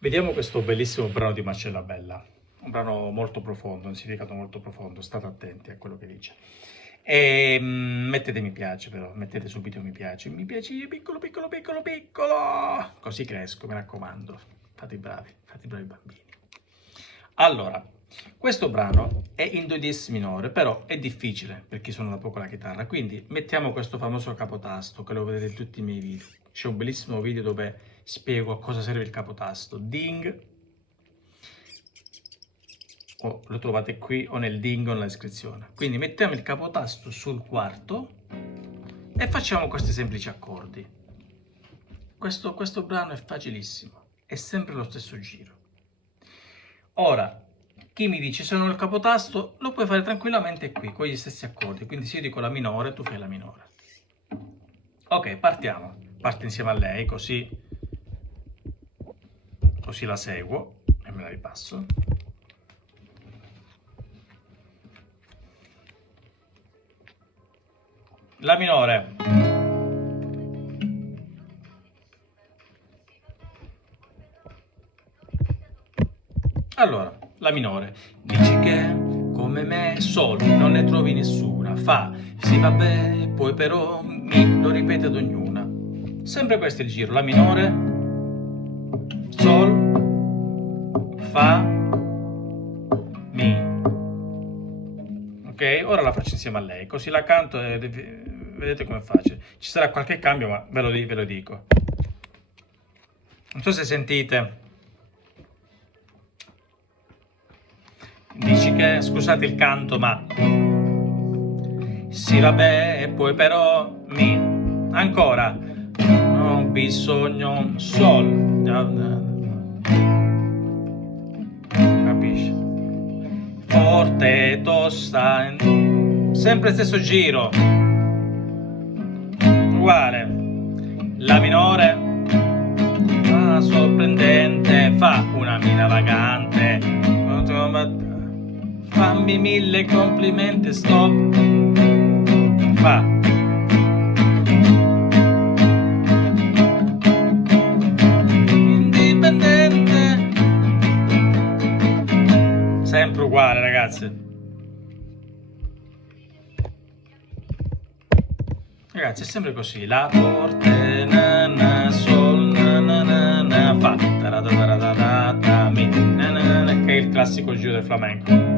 Vediamo questo bellissimo brano di Marcella Bella, un brano molto profondo, un significato molto profondo, state attenti a quello che dice. Mettete mi piace però, mettete subito mi piace piccolo piccolo piccolo piccolo, così cresco, mi raccomando, fate i bravi bambini. Allora, questo brano è in do diesis minore, però è difficile per chi suona da poco la chitarra, quindi mettiamo questo famoso capotasto che lo vedete in tutti i miei video. C'è un bellissimo video dove spiego a cosa serve il capotasto. Ding, lo trovate qui o nel ding o nella descrizione. Quindi mettiamo il capotasto sul quarto e facciamo questi semplici accordi. Questo brano è facilissimo, è sempre lo stesso giro. Ora, chi mi dice se non il capotasto, lo puoi fare tranquillamente qui, con gli stessi accordi. Quindi se io dico la minore, tu fai la minore. Ok, partiamo. Parto insieme a lei, così la seguo e me la ripasso. La minore. Allora, la minore. Dici che come me sol non ne trovi nessuna. Fa, sì vabbè, poi però mi lo ripete ad ognuna. Sempre questo è il giro. La minore, sol, fa, mi. Ok, ora la faccio insieme a lei, così la canto e vedete come faccio. Ci sarà qualche cambio, ma ve lo dico. Non so se sentite. Dici che, scusate il canto, ma sì vabbè, e poi però mi, ancora, ho bisogno sol, capisci? Forte, tosta, sempre stesso giro, uguale. La minore, sorprendente, fa una mina vagante, fammi mille complimenti, stop, fa. Indipendente, sempre uguale ragazzi. Ragazzi, è sempre così, la forte, na na, sol, na na na na, fa, taradadadadada, mi, na na na, che è il classico giro del flamenco.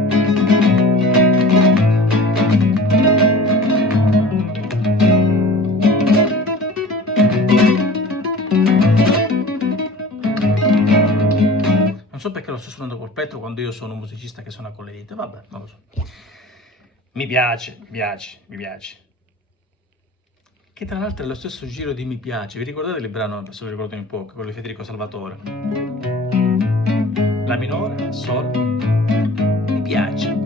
Non so perché lo sto suonando col petto quando io sono un musicista che suona con le dita, vabbè, non lo so. Mi piace. Che tra l'altro è lo stesso giro di Mi piace. Vi ricordate il brano, se lo ricordano in poco, quello di Federico Salvatore? La minore, sol, mi piace.